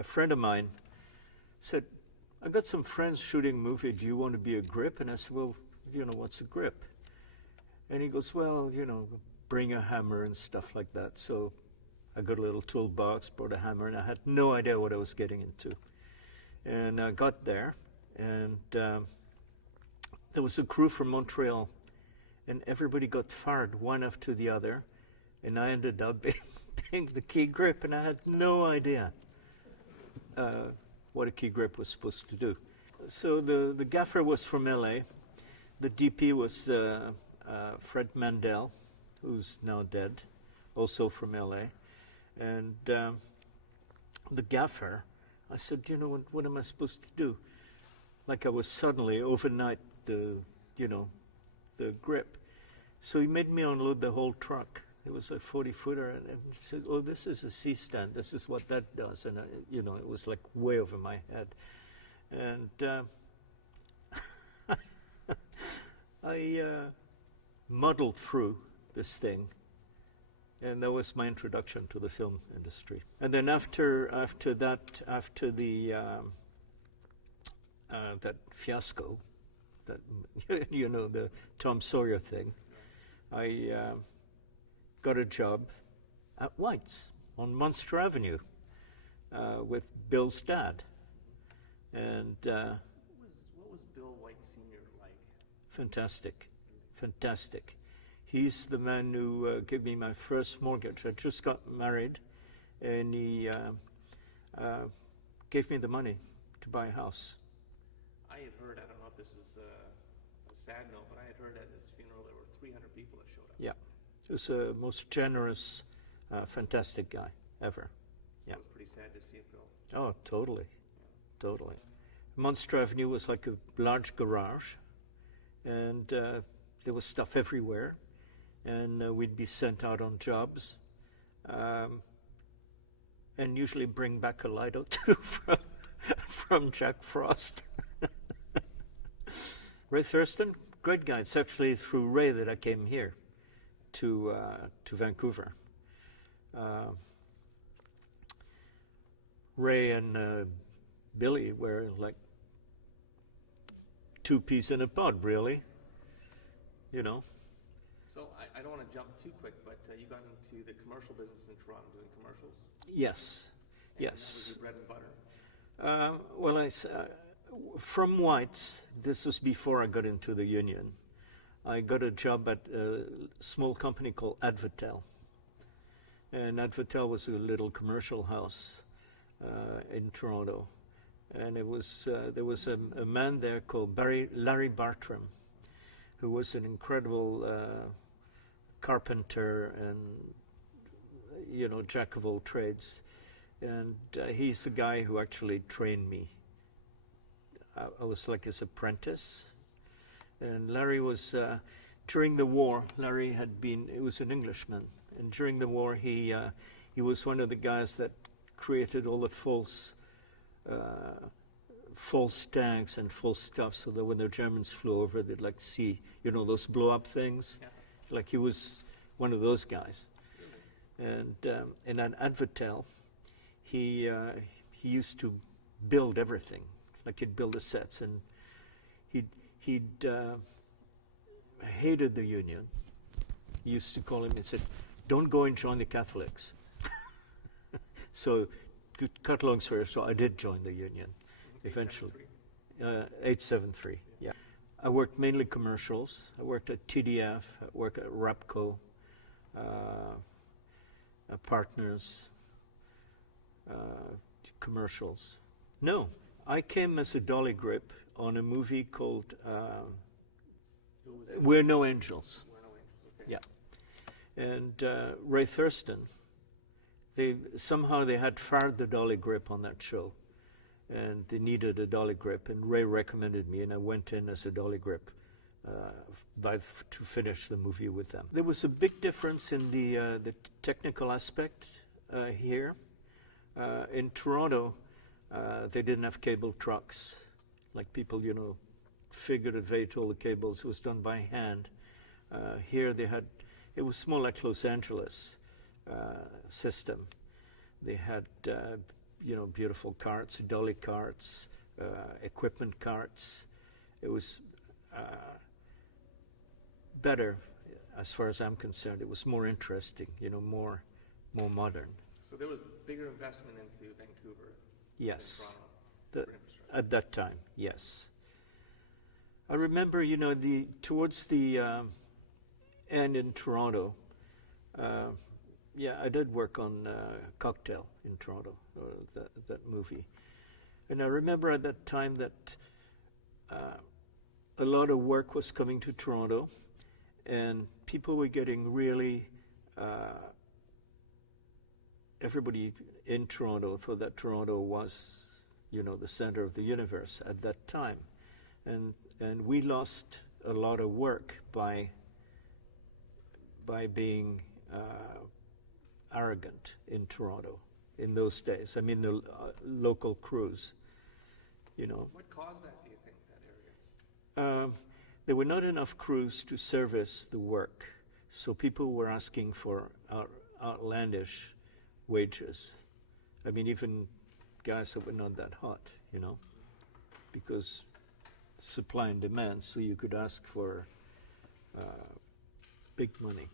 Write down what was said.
a friend of mine said, I got some friends shooting a movie. Do you want to be a grip? And I said, well, what's a grip? And he goes, well, bring a hammer and stuff like that. So I got a little toolbox, brought a hammer, and I had no idea what I was getting into. And I got there, and there was a crew from Montreal, and everybody got fired one after the other, and I ended up being the key grip, and I had no idea what a key grip was supposed to do. So the gaffer was from LA. The DP was Fred Mandel, who's now dead, also from LA. And the gaffer, I said, what am I supposed to do? Like I was suddenly, overnight, the grip. So he made me unload the whole truck. It was a 40-footer, and he said, oh, this is a C-stand. This is what that does. And, it was like way over my head. And I muddled through this thing. And that was my introduction to the film industry. And then after that, after the that fiasco, that the Tom Sawyer thing, I got a job at White's on Munster Avenue with Bill's dad. And what was Bill White Sr. like? Fantastic. He's the man who gave me my first mortgage. I just got married, and he gave me the money to buy a house. I had heard, I don't know if this is a sad note, but I had heard at his funeral there were 300 people that showed up. Yeah. He was the most generous, fantastic guy ever. So yeah. It was pretty sad to see it go. Oh, totally. Totally. Munster Avenue was like a large garage, and there was stuff everywhere. And we'd be sent out on jobs, and usually bring back a light or two from Jack Frost. Ray Thurston, great guy. It's actually through Ray that I came here to Vancouver. Ray and Billy were like two peas in a pod, really. So I don't want to jump too quick, but you got into the commercial business in Toronto doing commercials. Yes. And that was your bread and butter. From White's, this was before I got into the union. I got a job at a small company called Advertel. And Advertel was a little commercial house in Toronto. And it was there was a man there called Larry Bartram, who was an incredible carpenter and, jack of all trades. And he's the guy who actually trained me. I was like his apprentice. And Larry was, during the war, he was an Englishman. And during the war, he was one of the guys that created all the false tags and false stuff, so that when the Germans flew over, they'd like see, those blow-up things. Yeah. Like he was one of those guys. And at Advertel, he used to build everything. Like he'd build the sets, and he'd hated the union. He used to call him and said, "Don't go and join the Catholics." So, to cut long story short, I did join the union eventually. 873, yeah. I worked mainly commercials. I worked at TDF, I worked at Rapco, Partners, commercials. No, I came as a dolly grip on a movie called We're No Angels. We're No Angels, okay. Yeah. And Ray Thurston, they had fired the dolly grip on that show, and they needed a dolly grip, and Ray recommended me, and I went in as a dolly grip to finish the movie with them. There was a big difference in the technical aspect here. In Toronto, they didn't have cable trucks, like people, figured all the cables. It was done by hand. Here it was more like Los Angeles system. They had beautiful carts, dolly carts, equipment carts. It was better, as far as I'm concerned. It was more interesting, more modern. So there was bigger investment into Vancouver Yes. than Toronto The- for infrastructure. At that time, yes. I remember, towards the end in Toronto, I did work on Cocktail in Toronto, that movie. And I remember at that time that a lot of work was coming to Toronto, and people were getting really, everybody in Toronto thought that Toronto was, the center of the universe at that time. And we lost a lot of work by being arrogant in Toronto in those days. I mean, the local crews, What caused that, do you think, that arrogance? There were not enough crews to service the work, so people were asking for outlandish wages. I mean, even guys that were not that hot, because supply and demand, so you could ask for big money.